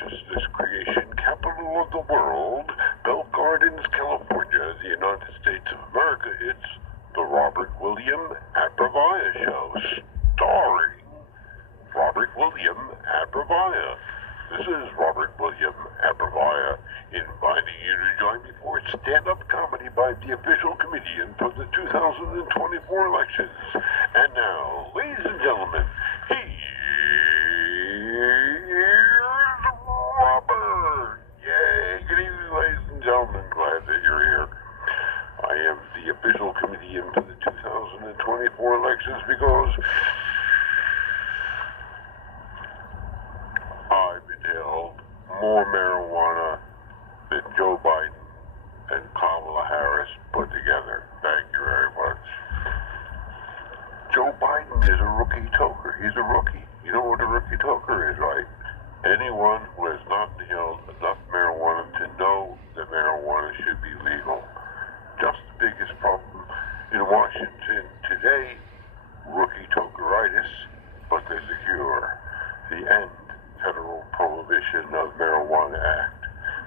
consciousness creation capital of the world, Bell Gardens, California, the United States of America, it's the Robert William Abrevaya Show, starring Robert William Abrevaya. This is Robert William Abrevaya inviting you to join me for stand-up comedy by the official comedian for the 2024 elections. And now, ladies and gentlemen, here's Robert. Yay! Good evening, ladies and gentlemen. Glad that you're here. I am the official comedian for the 2024 elections because I've inhaled more marijuana than Joe Biden and Kamala Harris put together. Thank you very much. Joe Biden is a rookie toker. He's a rookie. You know what a rookie toker is, right? Anyone who has not inhaled enough marijuana to know that marijuana should be legal. Just the biggest problem in Washington today, rookie tokeritis, but there's a cure. The End Federal Prohibition of Marijuana Act.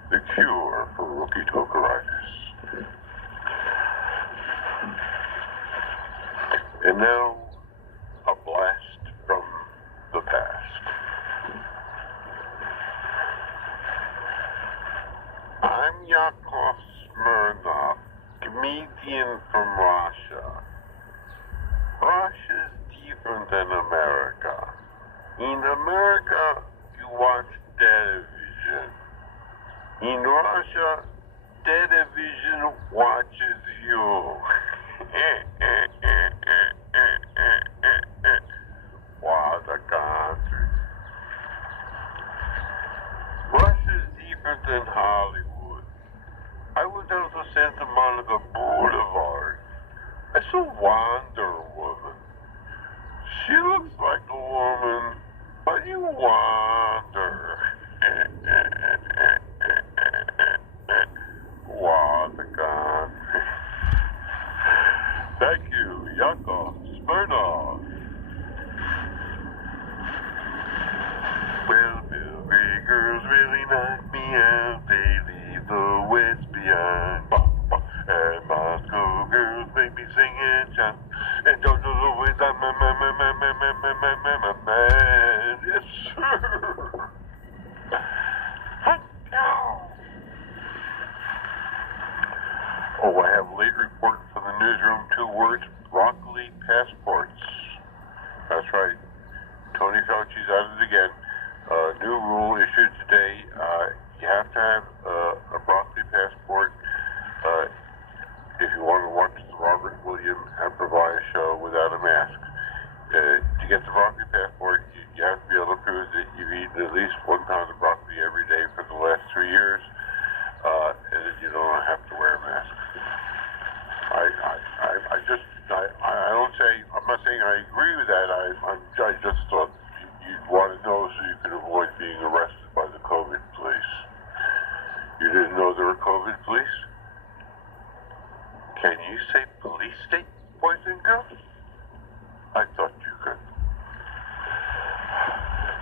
The cure for rookie tokeritis. And now, a blast from the past. I'm Yakov Smirnov, comedian from Russia. Russia's different than America. In America, you watch television. In Russia, television watches you. What a country. Russia's different than Hollywood. I went down to Santa Monica Boulevard. I saw Wonder Woman. She looks like a woman, but you wonder. What a country. Thank you, Yakov Smirnov. Well, Billy girls really knock me out. They leave the West behind. And Moscow girls make me sing and shout. And don't know the ways I'm man. Yes, sir. Oh, I have a late report from the newsroom. 2 words, broccoli passports. That's right. Tony Fauci's at it again. New rule issued today. You have to have a broccoli passport if you want to watch the Robert William Abrevaya show without a mask. To get the broccoli passport, you have to be able to prove that you've eaten at least 1 pound of broccoli every day for the last 3 years, and that you don't have to wear a mask. I'm not saying I agree with that. I just thought you'd want to know so you could avoid being arrested by the COVID police. You didn't know there were COVID police? Can you say police state, boys and girls? I thought you could.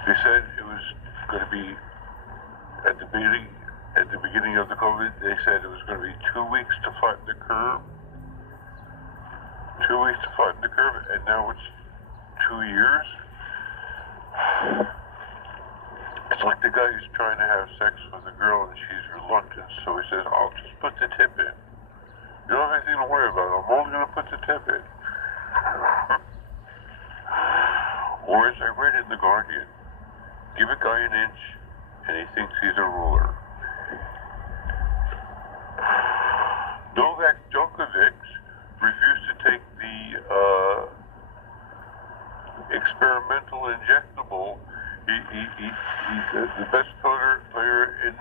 They said it was going to be at the beginning of the COVID. They said it was going to be 2 weeks to flatten the curve. 2 weeks to flatten the curve, and now it's 2 years. It's like the guy who's trying to have sex with a girl and she's reluctant, so he says, "I'll just put the tip in. You don't have anything to worry about. I'm only going to put the tip in." Or as I read in The Guardian, give a guy an inch and he thinks he's a ruler. Novak Djokovic refused to take the experimental injectable. He's the best player in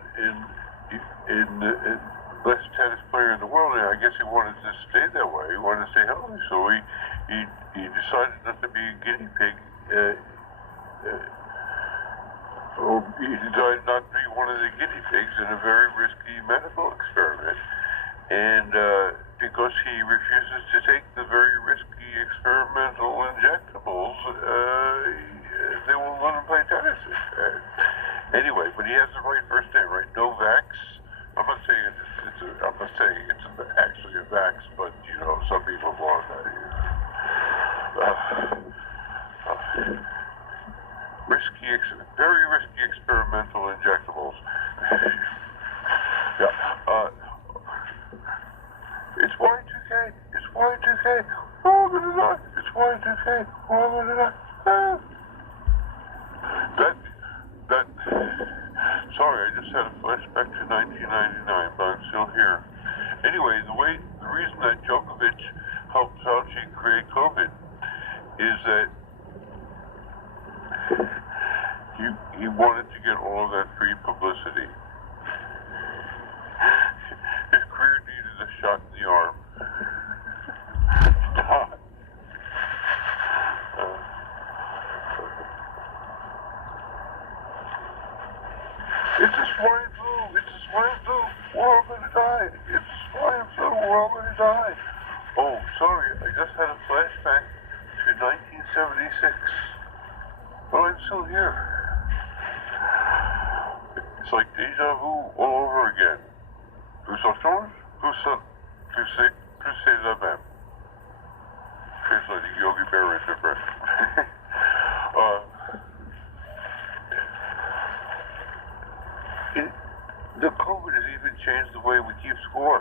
best tennis player in the world, and I guess he wanted to stay that way. He wanted to stay healthy, so he decided not to be a guinea pig. He decided not to be one of the guinea pigs in a very risky medical experiment, and because he refuses to take the very risky experimental injectables, they won't let him play tennis. Anyway, but he has the right first name, right? Novax. I'm not saying I'm not saying it's actually a vax, but you know, some people want that. Very risky experimental injectables. Yeah. It's Y2K. It's Y2K. We're all gonna die. It's Y2K. We're all gonna die. Sorry, I just had a flashback to 1999, but I'm still here. Anyway, the reason that Djokovic helped Fauci create COVID is that he wanted to get all of that free publicity. His career needed a shot in the arm. It's a swine flu. It's a swine flu. We're all going to die. It's a swine flu. We're all going to die. Oh, sorry. I just had a flashback to 1976. But I'm still here. It's like deja vu all over again. Tout c'est la même. Translating Yogi Berra into French. The COVID has even changed the way we keep score.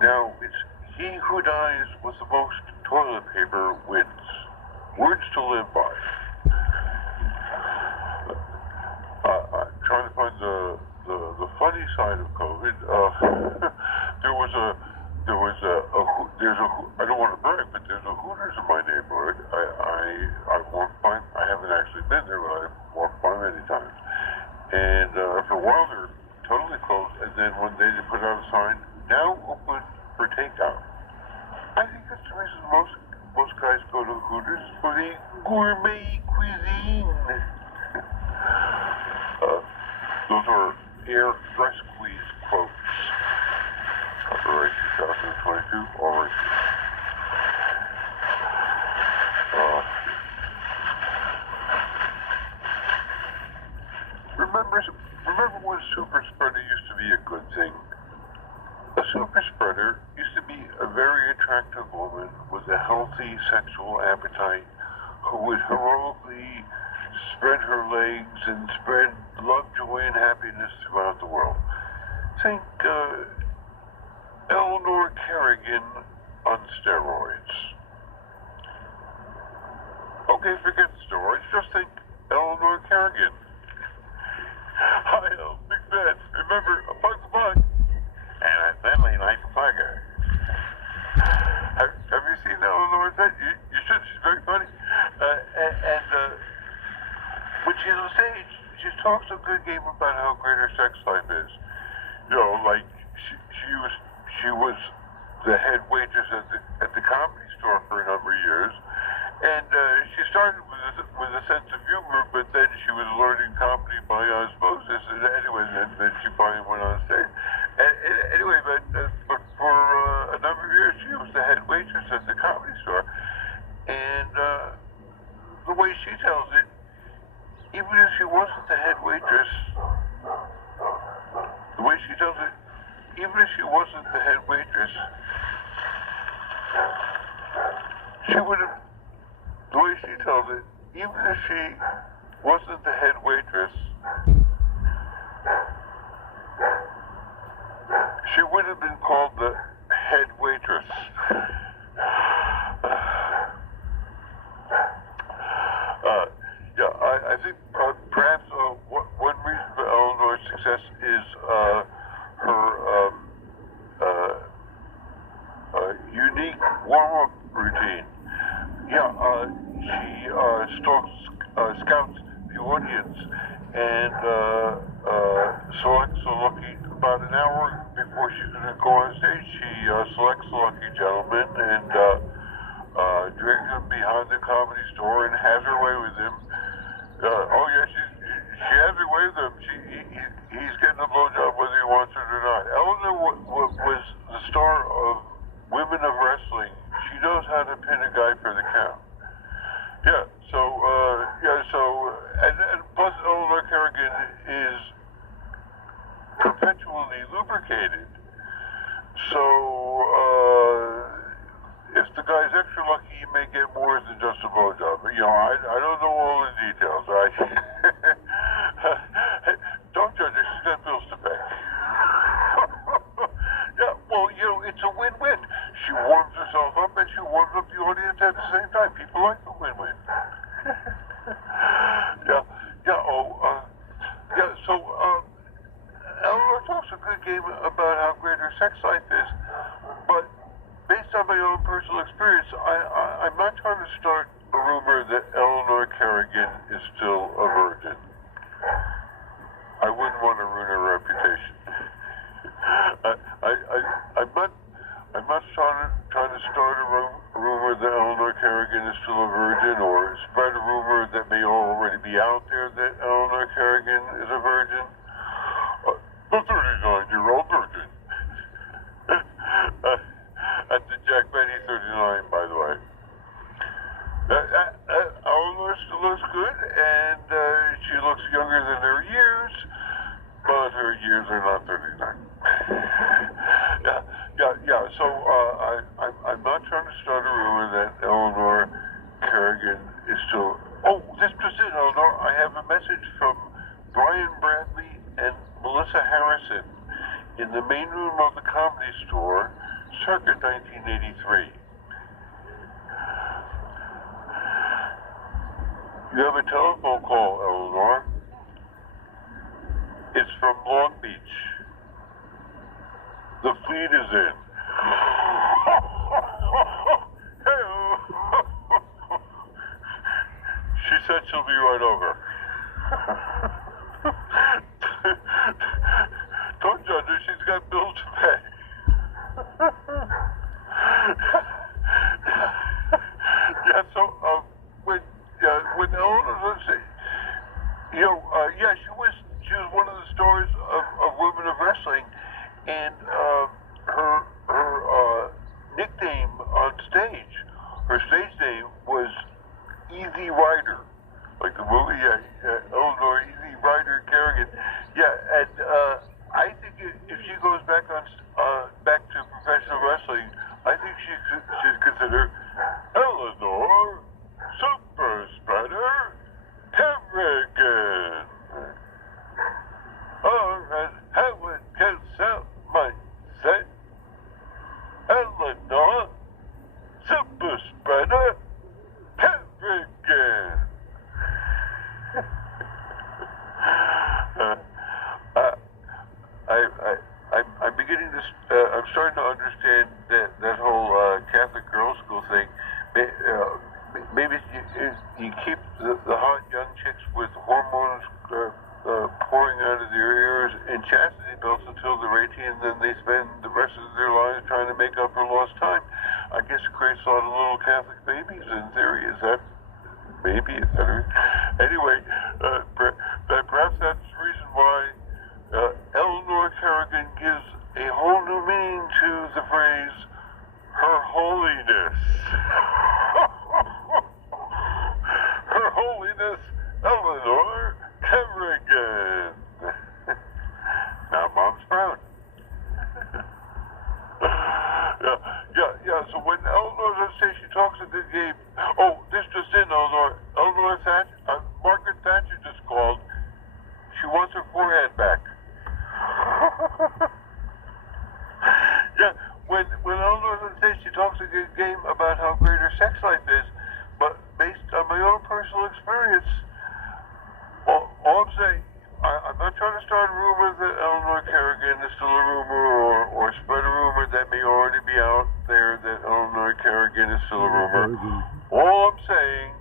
Now, it's he who dies with the most toilet paper wins. Words to live by. I'm trying to find the funny side of COVID. I don't want to brag, but there's a Hooters in my neighborhood. I walked by. I haven't actually been there, but I've walked by many times. And for a while they're totally closed, and then one day they put out a sign, now open for takeout. I think that's the reason most guys go to Hooters, for the gourmet cuisine. Those are Air Dress Squeeze quotes. Copyright 2022, all right. Remember when super spreader used to be a good thing? A super spreader used to be a very attractive woman with a healthy sexual appetite who would heroically spread her legs and spread love, joy, and happiness throughout the world. Think Eleanor Kerrigan on steroids. Okay, forget steroids. Just think Eleanor Kerrigan. Hi, big fan. Remember, a bug's a bug, and a family like a bugger. Have you seen Eleanor? You should. She's very funny. When she's on stage, she talks a good game about how great her sex life is. You know, like she was the head waitress at the Comedy Store for a number of years, and she started with a sense of humor, but then she was learning comedy by osmosis, and anyway, then she finally went on stage. Anyway, but for a number of years, she was the head waitress at the Comedy Store, and the way she tells it, even if she wasn't the head waitress, the way she tells it, even if she wasn't the head waitress, she would have, the way she tells it, even if she wasn't the head waitress, she would have been called the head waitress. I think perhaps one reason for Eleanor's success is her unique warm-up routine. She scouts the audience and selects a lucky, about an hour before she's going to go on stage, she selects a lucky gentleman and drags him behind the Comedy Store and has her way with him. She has her way with him. He's getting a blowjob whether he wants it or not. Eleanor was the star of Women of Wrestling. She knows how to pin a guy for the count. And plus Eleanor Kerrigan is indicated. So, if the guy's extra lucky, he may get more than just a blowjob. You know, I don't know all the details. Don't judge her. She's got bills to pay. Yeah, well, you know, it's a win-win. She warms herself up and she warms up the audience at the same time. People like the win-win. Eleanor talks a good game about how great her sex life is, but based on my own personal experience, I'm not trying to start a rumor that Eleanor Kerrigan is still a virgin. I wouldn't want to ruin her reputation. I'm not trying to start a rumor that Eleanor Kerrigan is still a virgin, or spread a rumor that may already be out there that Eleanor Kerrigan is a virgin. The 39-year-old virgin. That's the Jack Benny 39, by the way. Eleanor still looks good, and she looks younger than her years, but her years are not 39. So I'm not trying to start a rumor that Eleanor Kerrigan is still... Oh, this just in, Eleanor. I have a message from Brian Bradley and Melissa Harrison in the main room of the Comedy Store, circa 1983. You have a telephone call, Eleanor. It's from Long Beach. The fleet is in. She said she'll be right over. Don't judge her, she's got bills to pay. When Eleanor, let's see, she was one of the stars of Women of Wrestling, and her nickname on stage, her stage name was Easy Rider, like the movie, Eleanor Easy Rider Kerrigan. And I think if she goes back to professional wrestling, I think she's considered Eleanor Super Spreader Kerrigan. Or as Helen Cassell might say, Eleanor Super Spreader Kerrigan. I'm beginning to. I'm starting to understand that whole Catholic girls' school thing. Maybe you keep the hot young chicks with hormones pouring out of their ears and chastity belts until they're 18, and then they spend the rest of their lives trying to make up for lost time. I guess it creates a lot of little Catholic babies in theory. Is that maybe? Is that anyway? Perhaps that's the reason why Eleanor Kerrigan gives a whole new meaning to the phrase "Her Holiness." Her Holiness Eleanor Kerrigan. Now Mom's proud. So when Eleanor does say she talks a good game, this just in, Eleanor Thatcher, Margaret Thatcher just called. She wants her forehead back. When Eleanor does say she talks a good game about how great her sex life is, but based on my own personal experience, all I'm saying, I'm not trying to start a rumor that Eleanor Kerrigan is still a rumor, or spread a rumor that may already be out there that Eleanor Kerrigan is still a rumor. All I'm saying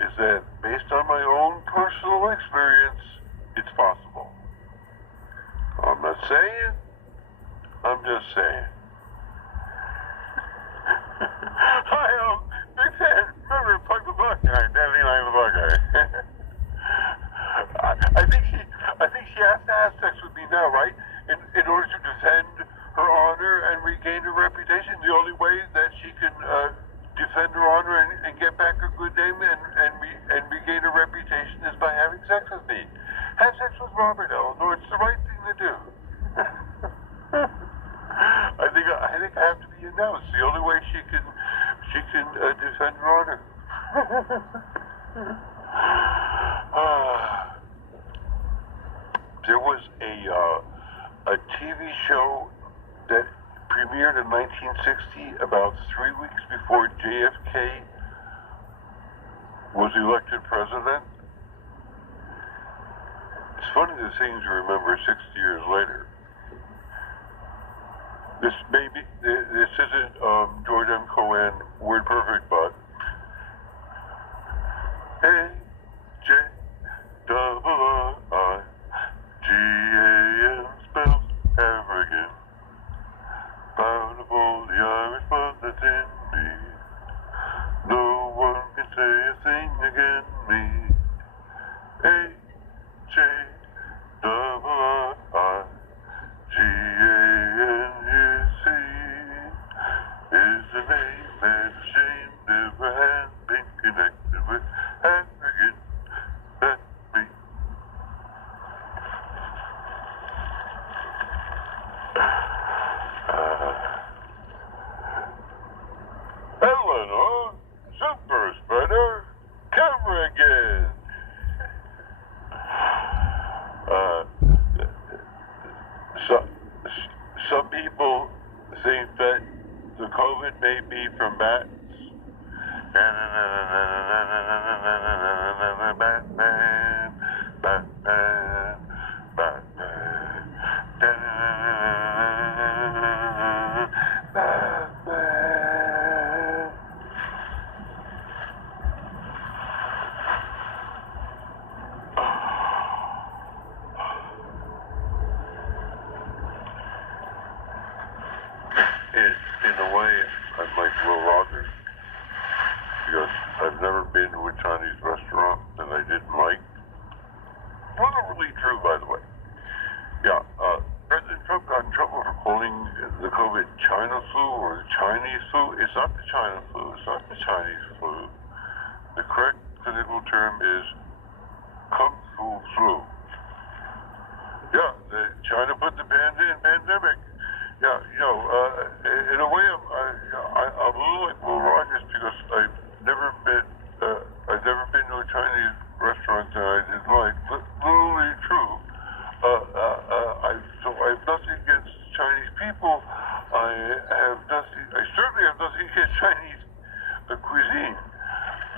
is that based on my own personal experience, it's possible. I'm not saying, I'm just saying. Hi, big fan. Remember, Plug the Buckeye, Danny Line the Buckeye. I think she has to have sex with me now, right? In order to defend her honor and regain her reputation. The only way that she can defend her honor and get back her good name and regain her reputation is by having sex with me. Have sex with Robert, Eleanor. It's the right thing to do. think I have to be announced. The only way she can defend her honor. There was a TV show that premiered in 1960, about 3 weeks before JFK was elected president. It's funny the things you remember 60 years later. This isn't George M. Cohan word perfect, but A-J-I-G-A-N spells arrogant. Bountiful, the Irish blood that's in me. No one can say a thing against me. A-J-I-I-G-A-N-U-C is the name that shame never has been connected with arrogant. That's me. Eleanor, super spreader, camera again. Some people think that the COVID may be from bats. Batman, Batman, Batman, Batman. In a way, I'd like Will Rogers, because I've never been to a Chinese restaurant that I didn't like. Not really true, by the way. Yeah, President Trump got in trouble for calling the COVID China flu or the Chinese flu. It's not the China flu. It's not the Chinese flu. The correct clinical term is Kung Fu flu. Yeah, China put the pandemic. Yeah, in a way, I'm a little like Will Rogers because I've never been to a Chinese restaurant that I didn't like. Literally true. I have nothing against Chinese people. I certainly have nothing against Chinese cuisine.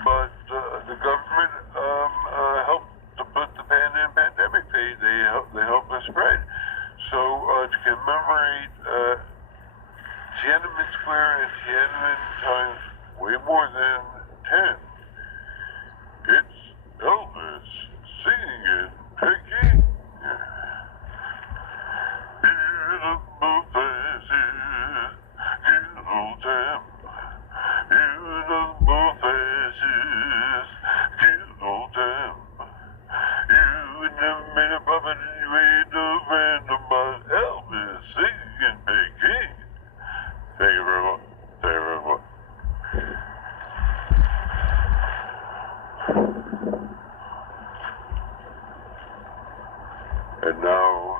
But the government helped to put the pandemic. They helped us spread. So to commemorate Tiananmen Square and Tiananmen times way more than 10, it's Elvis singing in Peking. Beautiful faces, beautiful them. Beautiful faces, beautiful them. You never made a puppet and you ain't no friend of mine. Elvis singing in Peking. Thank you very much. Thank you very much. And now,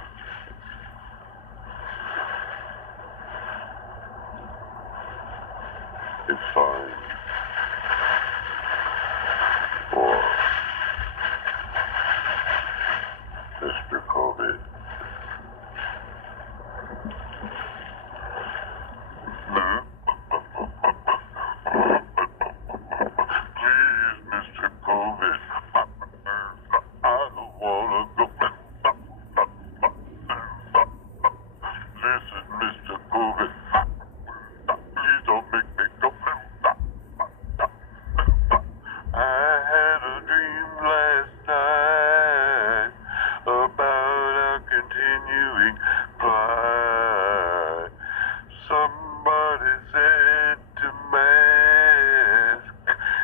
it's fine for Mr. COVID. Please, Mr. COVID, I don't want to go. Listen, Mr. COVID, please don't make me go. I had a dream last night about our continuing plight. Somebody said to mask,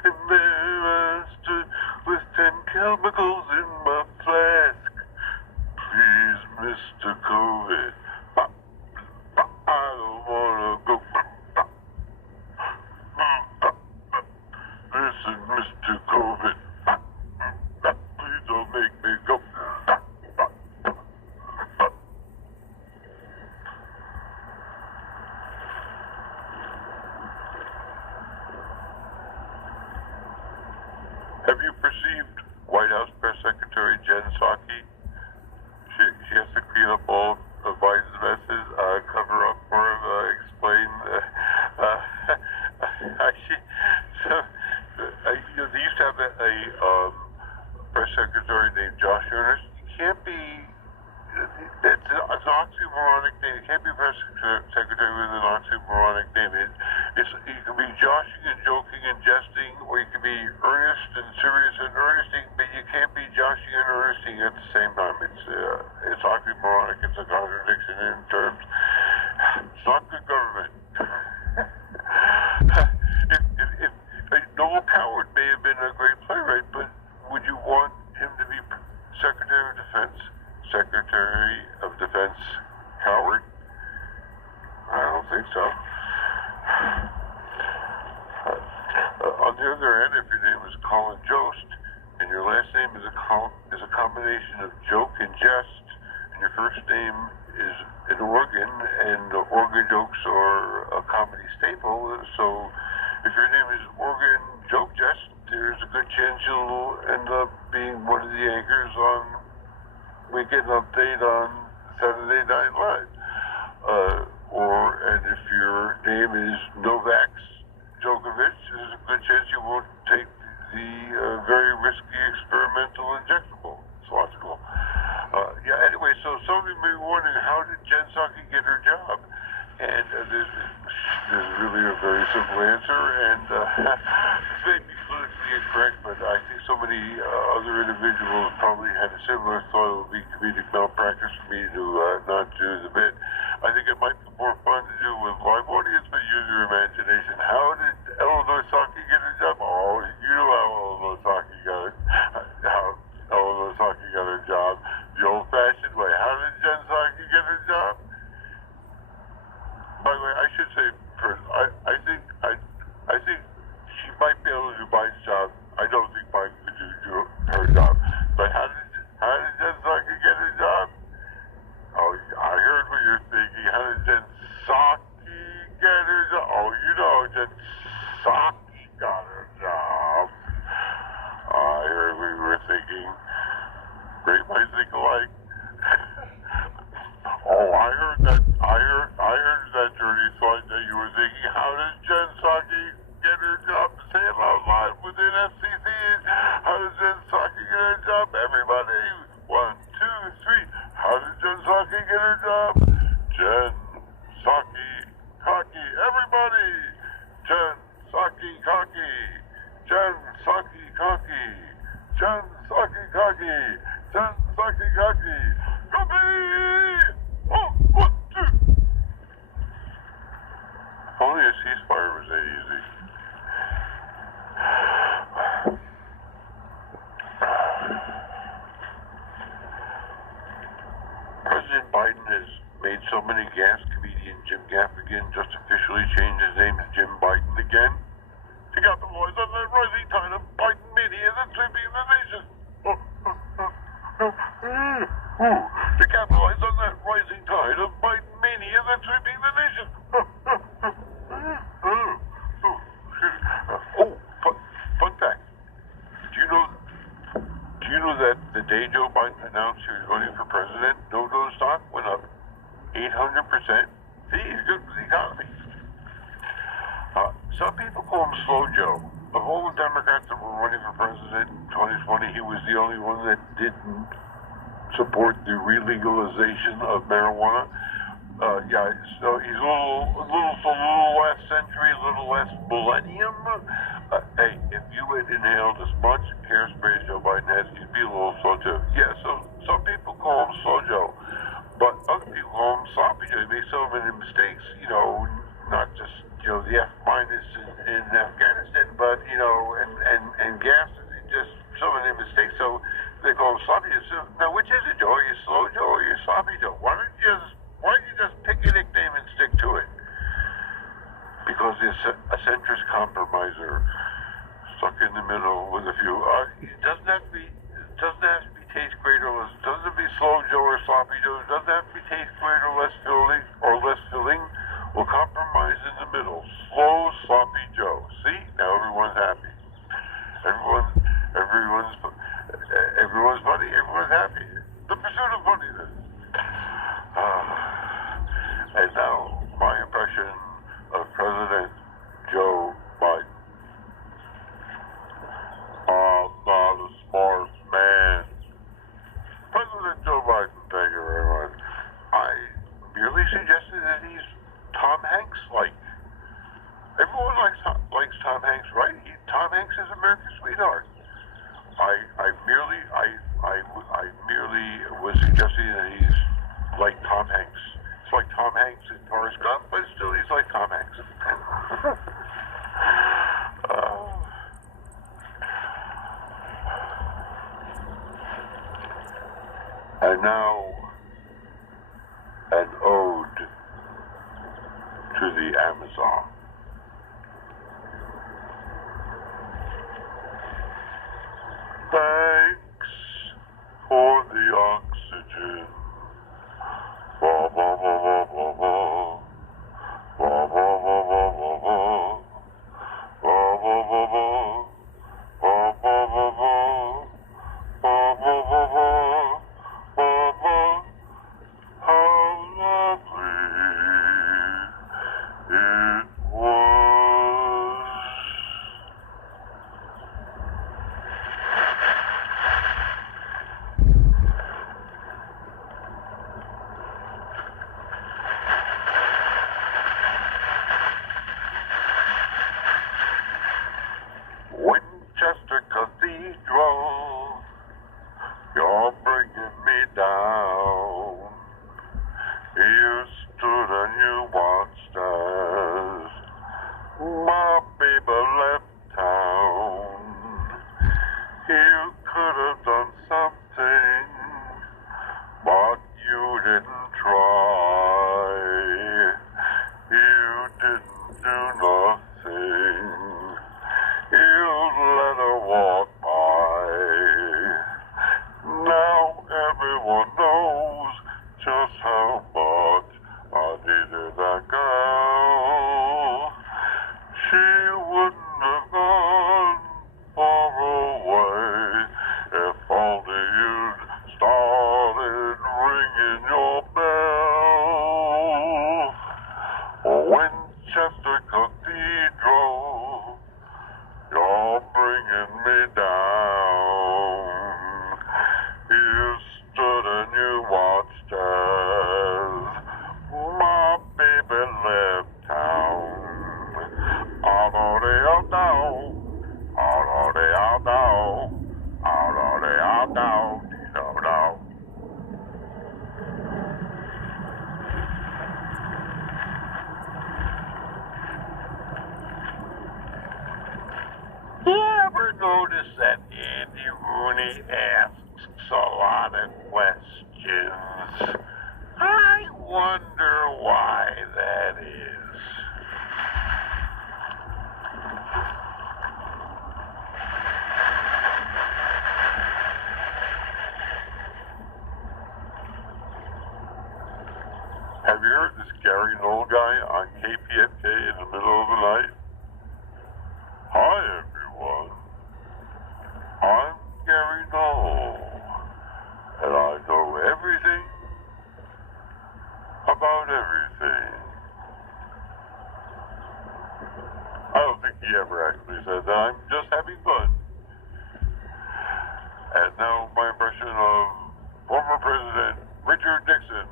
and there I stood with 10 chemicals in my flask. Please, Mr. COVID, I don't wanna go. Listen, Mr. COVID, please don't make me go. it's an oxymoronic name. You can't be press secretary with an oxymoronic name. You can be joshing and joking and jesting, or you can be earnest and serious and earnesting, but you can't be joshing and earnesting at the same time. It's oxymoronic. It's a contradiction in terms. It's not good government. if Noel Coward may have been a great playwright, but would you want him to be Secretary of Defense? Secretary of Defense Coward? I don't think so. On the other hand, if your name is Colin Jost and your last name is a combination of joke and jest, and your first name is an organ, and organ jokes are a comedy staple, so if your name is Organ Joke Jest, there's a good chance you'll end up being one of the anchors on Weekend Update on Saturday Night Live. And if your name is Novak Djokovic, there's a good chance you won't take the very risky experimental injectable. It's logical. Anyway, so somebody may be wondering, how did Jen Psaki get her job? And there's really a very simple answer, and this may be politically incorrect, but I think so many other individuals probably had a similar thought. It would be comedic malpractice for me to not do the bit. I think it might be more fun to do with live audience, but use your imagination. How did Eleanor Psaki get her job? Oh, you know how Eleanor Psaki got her job. The old-fashioned way. How did Jen Psaki get her job? By the way, I should say first, I think she might be able to do Biden's job. I don't think Biden could do her job. But how did Jen Psaki get her job? Oh, I heard what you're thinking. How did Jen Psaki get her job? Oh, you know, Jen Psaki got her job. I heard what you were thinking. Great minds think alike. Oh, I heard that dirty thought that you were thinking. How did Jen Psaki get her job? Say it out loud within FCC. How did Jen Psaki get her job? Everybody, 1, 2, 3. How did Jen Psaki get her job? Jen Psaki cocky. Everybody, Jen Psaki cocky. Jen Psaki cocky. Jen Psaki cocky. Jen Psaki cocky. Cocky! Oh, 1, 2. If only a ceasefire was that easy. President Biden has made so many gaffes. Comedian Jim Gaffigan just officially changed his name to Jim Biden again. To capitalize on the rising tide of Biden mania that's sweeping the nation. To capitalize on that rising tide of Biden mania that's sweeping the nation. Fun fact. Do you know that the day Joe Biden announced he was running for president, no-no stock went up 800%? See, he's good for the economy. Some people call him Slow Joe. Of all the Democrats that were running for president in 2020, he was the only one that didn't support the relegalization of marijuana. So he's a little less century, a little less millennium. Hey, if you had inhaled as much hairspray as Joe Biden has, you'd be a little slow too. Yeah, so some people call him Slow Joe, but other people call him Sloppy Joe. He makes so many mistakes, not just, the F minus in Afghanistan, but, and gas, just so many mistakes. So they call him Sloppy Joe. Now, which is it, Joe? Are you Slow Joe or are you Sloppy Joe? Why don't you just pick a nickname and stick to it? Because he's a centrist compromiser, stuck in the middle with a few. It doesn't have to be taste great or less. Doesn't have to be Slow Joe or Sloppy Joe. It doesn't have to be taste great or less filling. We'll compromise in the middle. Slow, Sloppy Joe. See? Now everyone's happy. Everyone's funny. Everyone's happy. The pursuit of funniness. And now, my impression of President Joe Biden. I'm not a smart man. President Joe Biden. that he's like Tom Hanks. It's like Tom Hanks in Forrest Gump, but still he's like Tom Hanks. And now, an ode to the Amazon. Thanks for the oxygen. Ba ba ba ba ba ba. Ba ba ba ba ba ba. Ba ba ba ba. Ba ba ba ba. Ba ba ba ba. Ba ba. How lovely it was. Winchester Cathedral, you're bringing me down. You stood and you watched as my baby left town. You could have done something, but you didn't try. You didn't do nothing. You let her walk by. Now everyone knows just how much I needed that girl. She wouldn't have gone far away if only you'd started ringing your bell. Winchester Cathedral, you're bringing me down. You stood and you watched as my baby left town. Out down, out down, down. You ever notice that Andy Rooney asks a lot of questions? I wonder why that is. Have you heard this Gary Knoll guy on KPFK in the middle of the night? Hi everyone, I'm Gary Knoll, and I know everything about everything. I don't think he ever actually said that. I'm just having fun. And now my impression of former President Richard Nixon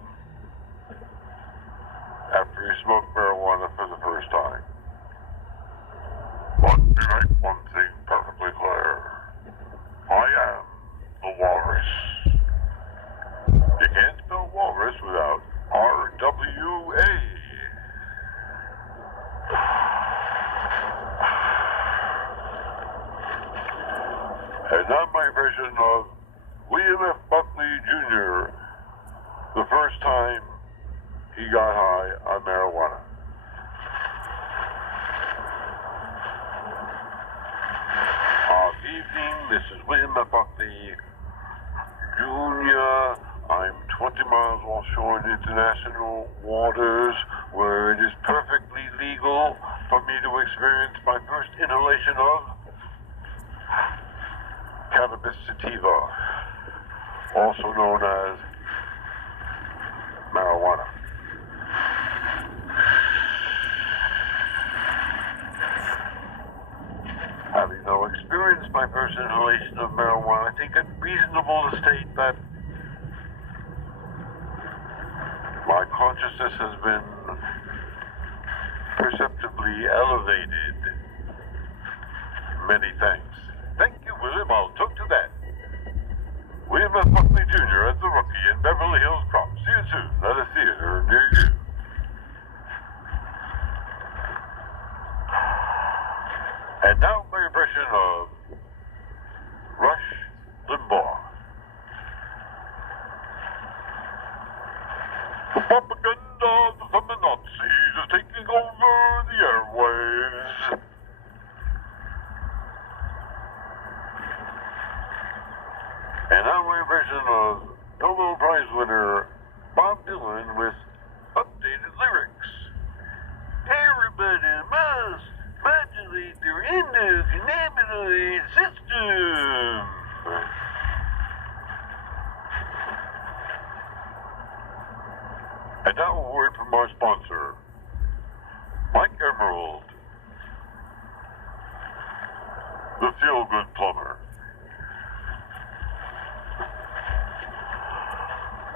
after he smoked marijuana for the first time. But to make one thing perfectly clear, I am the walrus. You can't spell walrus without R-W-A. And now my impression of William F. Buckley Jr. the first time he got high on marijuana. Evening, this is William F. Buckley Jr. I'm 20 miles offshore in international waters where it is perfectly legal for me to experience my first inhalation of cannabis sativa, also known as marijuana. Having no experience my first inhalation of marijuana, I think it's reasonable to state that my consciousness has been perceptibly elevated. Many thanks. Thank you, William. I'll talk to that. William F. Buckley Jr. as the Rookie in Beverly Hills Cop. See you soon at a theater near you. And now my impression of Rush Limbaugh. The propaganda from the Nazis is taking over the airwaves. And now my impression of Nobel Prize winner Bob Dylan with updated lyrics. Everybody must modulate their endocannabinoid system. And now a word from our sponsor, Mike Emerald, the feel-good plumber.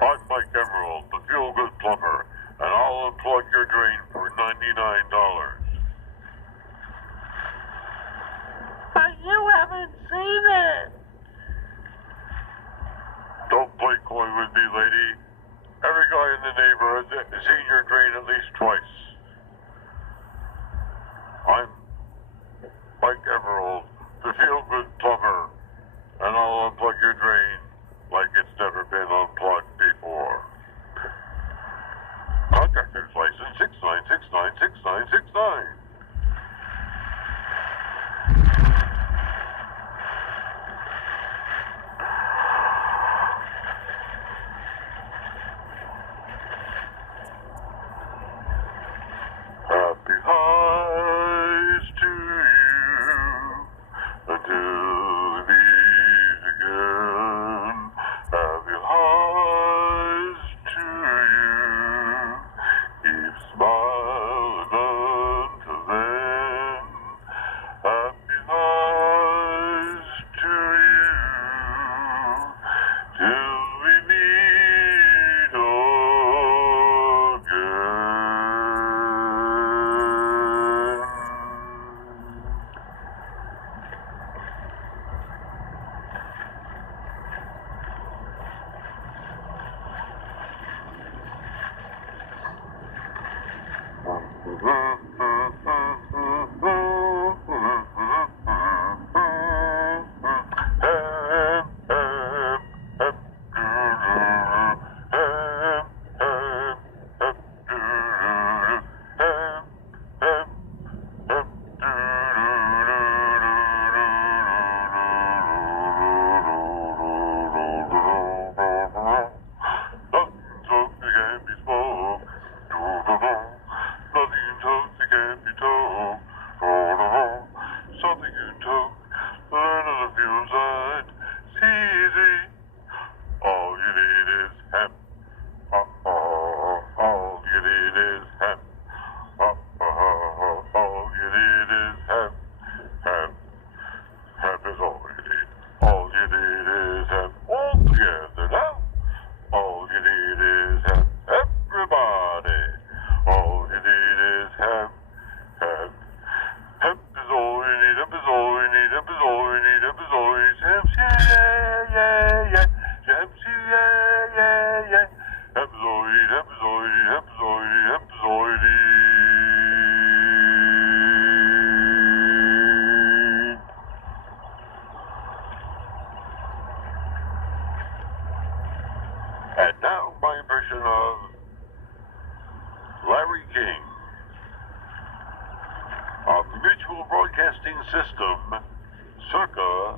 I'm Mike Emerald, the feel-good plumber, and I'll unplug your drain for $99. But you haven't seen it. Don't play coy with me, lady. Every guy in the neighborhood has seen your drain at least twice. I'm Mike Emerald, the feel-good plumber, and I'll unplug your drain like it's never been unplugged before. Contractor's license 69696969. Happy highs to you until we meet again. Happy highs to you. Keep smiling until then. Happy highs to you till we meet again. Something you took, learn of the few side, see easy. All you need is hemp. All you need is hemp. All you need is hemp. Hemp. Hemp is all you need. All you need is hemp. All together now. All you need is hemp. Everybody. All you need is hemp. Hemp. Hemp is all we need, hemp is all we need, hemp is all we need, hemp is all we need, hemp, yeah, yeah, yeah, hemp, yeah, yeah, yeah, hemp is all we need, hemp is all we need, hemp is all we need, hemp is all we need. And now my impression of Larry King of the Mutual Broadcasting System, circa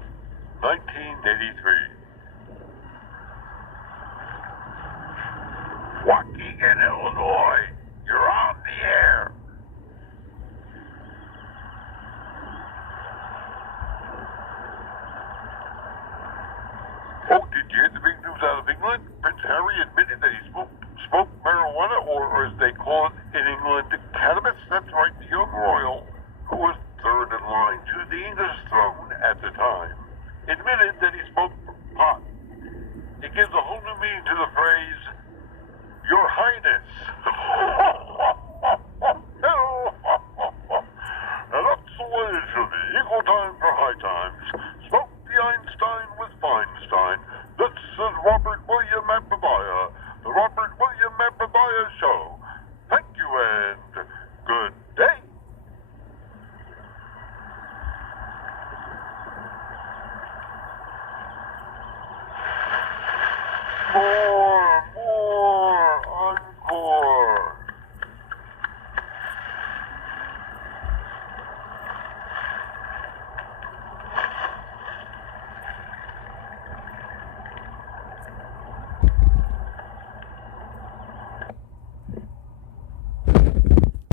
1983. Waukegan, Illinois, you're on the air. Oh, did you hear the big news out of England? Prince Harry admitted that he smoked marijuana, or as they call it in England, cannabis. That's right, the young royal, who was third in line to the English throne at the time, admitted that he smoked pot. It gives a whole new meaning to the phrase, Your Highness. And that's the way it should be. Equal time